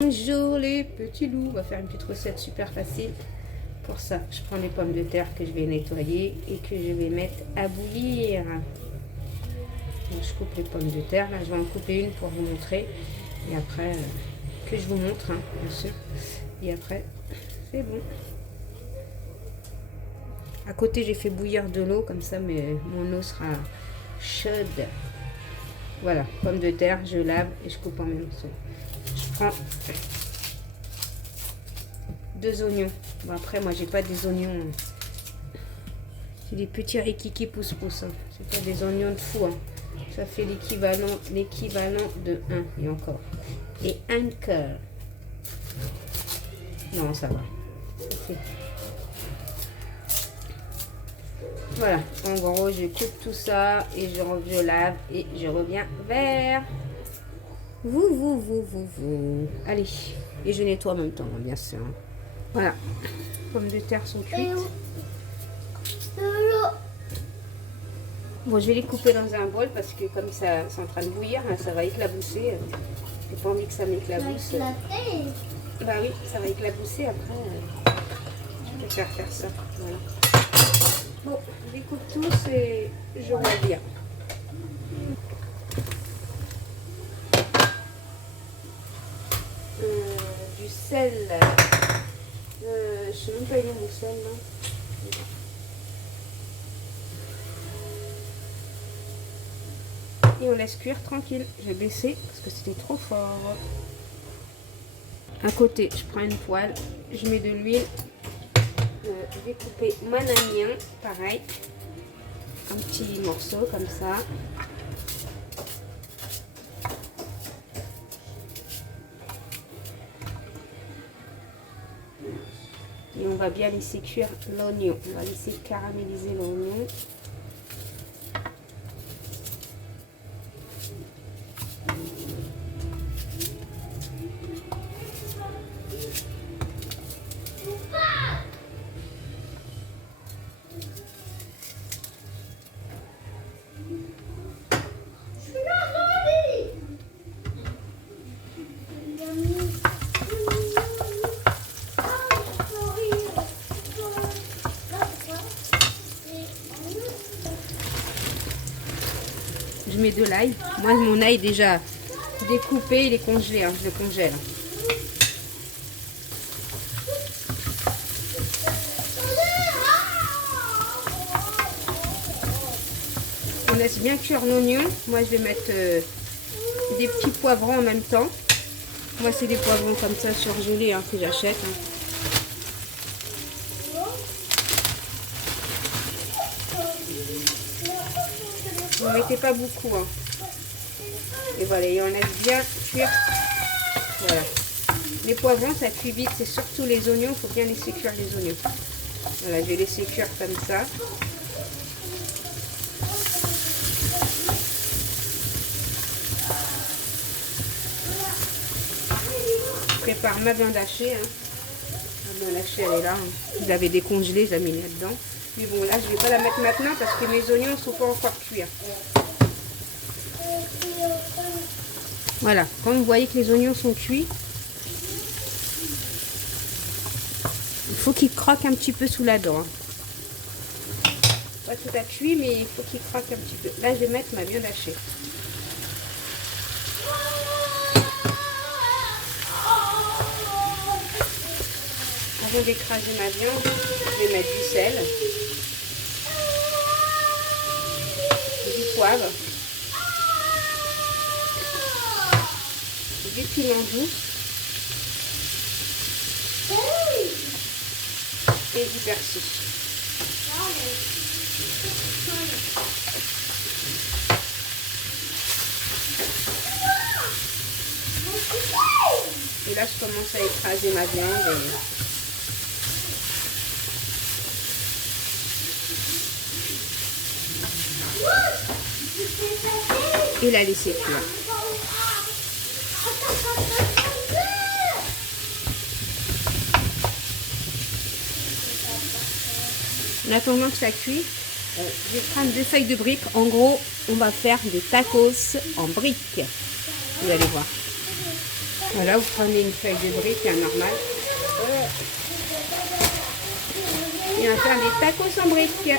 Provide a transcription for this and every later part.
Bonjour les petits loups, on va faire une petite recette super facile. Pour ça, je prends les pommes de terre que je vais nettoyer et que je vais mettre à bouillir. Donc, je coupe les pommes de terre, là je vais en couper une pour vous montrer. Et après, que je vous montre, hein, bien sûr. Et après, c'est bon. À côté, j'ai fait bouillir de l'eau, comme ça mon eau sera chaude. Voilà, pommes de terre, je lave et je coupe en même temps. Je prends 2 oignons. Bon, après, moi, j'ai pas des oignons. C'est des petits rikiki pousse-pousse. Hein. C'est pas des oignons de fou. Hein. Ça fait l'équivalent de 1 et encore. Et un cœur. Non, ça va. Voilà. En gros, je coupe tout ça et je lave et je reviens vers vous. Allez. Et je nettoie en même temps, bien sûr. Voilà. Les pommes de terre sont cuites. Bon, je vais les couper dans un bol parce que comme ça c'est en train de bouillir, hein, ça va éclabousser. J'ai pas envie que ça m'éclabousse. Bah oui, ça va éclabousser après. Je préfère faire ça. Voilà. Bon, je les coupe tous et je reviens. Du sel. Je sais même pas où est mon sel là. Et on laisse cuire tranquille. J'ai baissé parce que c'était trop fort. À côté, je prends une poêle, je mets de l'huile. Je vais couper mon oignon, pareil. Un petit morceau comme ça. Et on va bien laisser cuire l'oignon. On va laisser caraméliser l'oignon. Je mets de l'ail. Moi, mon ail déjà découpé, il est congelé. Hein, je le congèle. On laisse bien cuire l'oignon. Moi, je vais mettre des petits poivrons en même temps. Moi, c'est des poivrons comme ça surgelés hein, que j'achète. Hein. Vous mettez pas beaucoup. Hein. Et voilà, et on laisse bien cuire. Voilà. Les poivrons, ça cuit vite. C'est surtout les oignons. Il faut bien laisser cuire les oignons. Voilà, je vais laisser cuire comme ça. Je prépare ma viande hachée. Hein. La viande hachée, elle est là. Hein. Je l'avais décongelée, je l'ai mis là-dedans. Mais bon, là, je ne vais pas la mettre maintenant parce que mes oignons ne sont pas encore cuits. Voilà, quand vous voyez que les oignons sont cuits, il faut qu'ils croquent un petit peu sous la dent. Pas tout à cuit, mais il faut qu'ils croquent un petit peu. Là, je vais mettre ma viande hachée. Avant d'écraser ma viande, je vais mettre du sel, du poivre, du piment doux et du persil. Et là, je commence à écraser ma viande. Et la laisser cuire. En attendant que ça cuit, je vais prendre 2 feuilles de briques. En gros, on va faire des tacos en briques. Vous allez voir. Voilà, vous prenez une feuille de brique, un normal. Et on va faire des tacos en briques.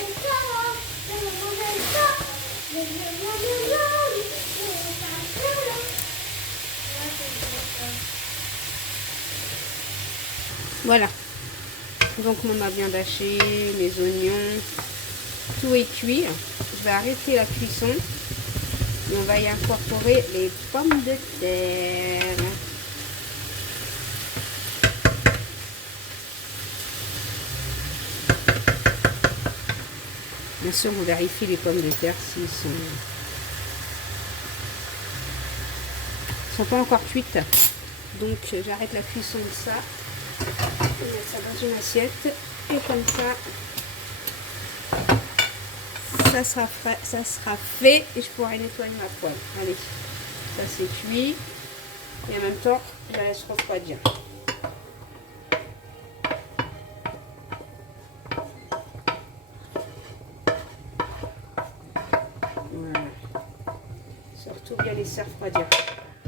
Voilà. Donc ma viande hachée, les oignons, tout est cuit. Je vais arrêter la cuisson. Et on va y incorporer les pommes de terre. Bien sûr, vous vérifiez les pommes de terre s'ils sont pas encore cuites. Donc j'arrête la cuisson de ça. Je vais mettre ça dans une assiette. Et comme ça sera fait et je pourrai nettoyer ma poêle. Allez, ça c'est cuit. Et en même temps, je la laisse refroidir. Voilà. Surtout bien laisser refroidir.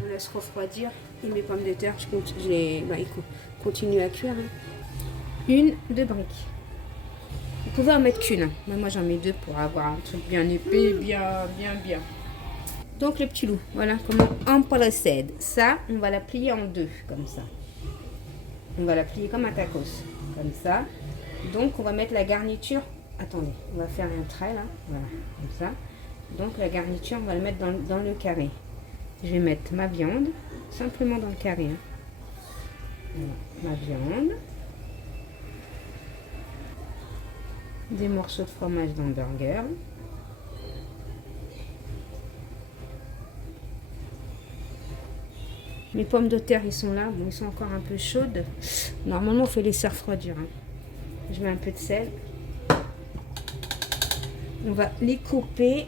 On laisse refroidir et mes pommes de terre, ils continuent à cuire. Une, deux briques. Vous pouvez en mettre qu'une. Moi j'en mets deux pour avoir un truc bien épais, bien. Donc le petit loup, voilà comment on procède. Ça, on va la plier en deux, comme ça. On va la plier comme un tacos, comme ça. Donc on va mettre la garniture. Attendez, on va faire un trait là, voilà, comme ça. Donc la garniture, on va la mettre dans le carré. Je vais mettre ma viande, simplement dans le carré. Voilà, ma viande. Des morceaux de fromage d'hamburger. Mes pommes de terre, ils sont là. Bon, ils sont encore un peu chaudes. Normalement, il faut les laisser refroidir. Je mets un peu de sel. On va les couper.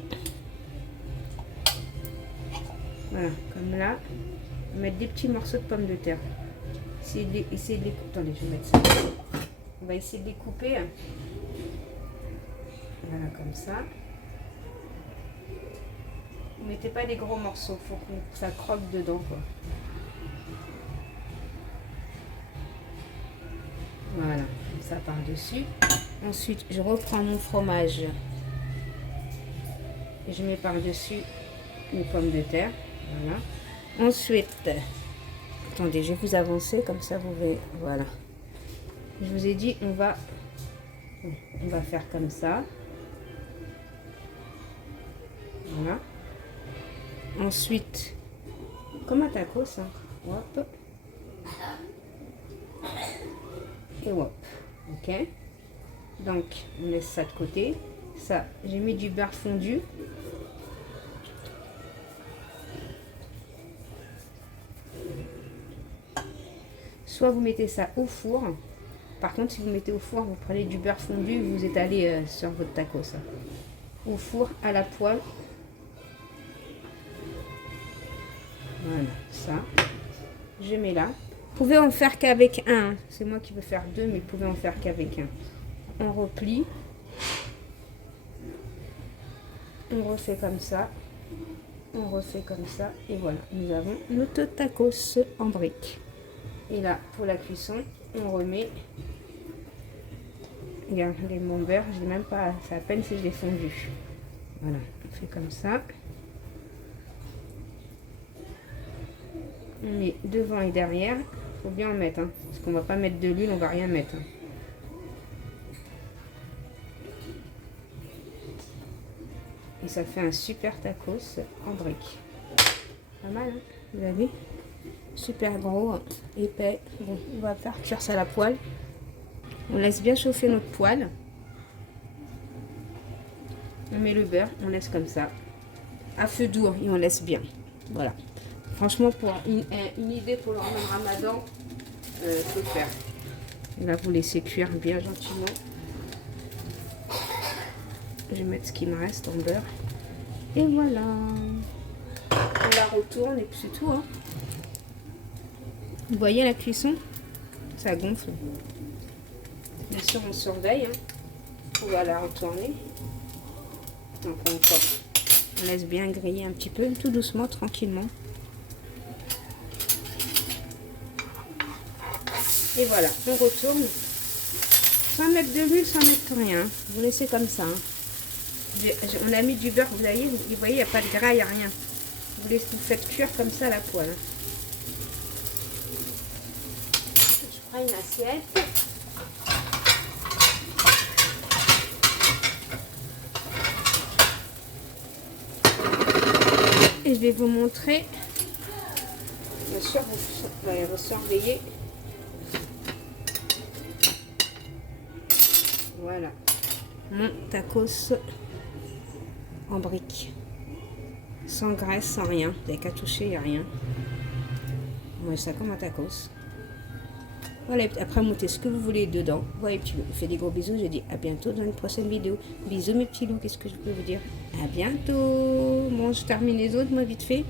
Voilà, comme là. On va mettre des petits morceaux de pommes de terre. Essayer de les couper. Attendez, je vais mettre ça. On va essayer de les couper. Voilà, comme ça. Vous mettez pas des gros morceaux, il faut que ça croque dedans, quoi. Voilà, comme ça par-dessus. Ensuite, je reprends mon fromage et je mets par-dessus mes pommes de terre. Voilà. Ensuite, attendez, je vais vous avancer, comme ça vous verrez. Voilà. Je vous ai dit, on va faire comme ça. Voilà. Ensuite, comme un tacos, hein. Hop. Et hop. Ok. Donc, on laisse ça de côté. Ça, j'ai mis du beurre fondu. Soit vous mettez ça au four. Par contre, si vous mettez au four, vous prenez du beurre fondu et vous étalez sur votre tacos. Au four, à la poêle. Voilà, ça. Je mets là. Vous pouvez en faire qu'avec un. C'est moi qui veux faire deux, mais vous pouvez en faire qu'avec un. On replie. On refait comme ça. On refait comme ça. Et voilà, nous avons notre tacos en briques. Et là, pour la cuisson, on remet. Regardez mon beurre, je n'ai même pas. C'est à peine si je l'ai fondu. Voilà, on fait comme ça. On met devant et derrière. Il faut bien en mettre, hein, parce qu'on ne va pas mettre de l'huile, on ne va rien mettre. Hein. Et ça fait un super tacos en briques. Pas mal, hein, vous avez vu? Super gros, épais. Bon, on va faire cuire ça à la poêle. On laisse bien chauffer notre poêle. On met le beurre, on laisse comme ça. À feu doux, et on laisse bien. Voilà. Franchement, pour une idée pour le ramadan, faut le faire. Et là, vous laissez cuire bien gentiment. Je vais mettre ce qui me reste en beurre. Et voilà. On la retourne et puis c'est tout. Hein. Vous voyez la cuisson? Ça gonfle. Bien sûr, on surveille. Hein. On va la retourner. Donc on laisse bien griller un petit peu, tout doucement, tranquillement. Et voilà, on retourne. Sans mettre de l'huile, sans mettre rien. Vous laissez comme ça. Hein. On a mis du beurre, vous voyez, il n'y a pas de gras, il n'y a rien. Vous faites cuire comme ça à la poêle. Hein. Je prends une assiette. Et je vais vous montrer. Bien sûr, vous allez surveiller. Voilà. Mon tacos en brique. Sans graisse, sans rien. Vous n'avez qu'à toucher, il n'y a rien. Moi, ça comme un tacos. Voilà, après, montez ce que vous voulez dedans. Voilà, petit loup. Je vous fais des gros bisous. Je dis à bientôt dans une prochaine vidéo. Bisous, mes petits loups. Qu'est-ce que je peux vous dire? À bientôt. Bon, je termine les autres, moi, vite fait.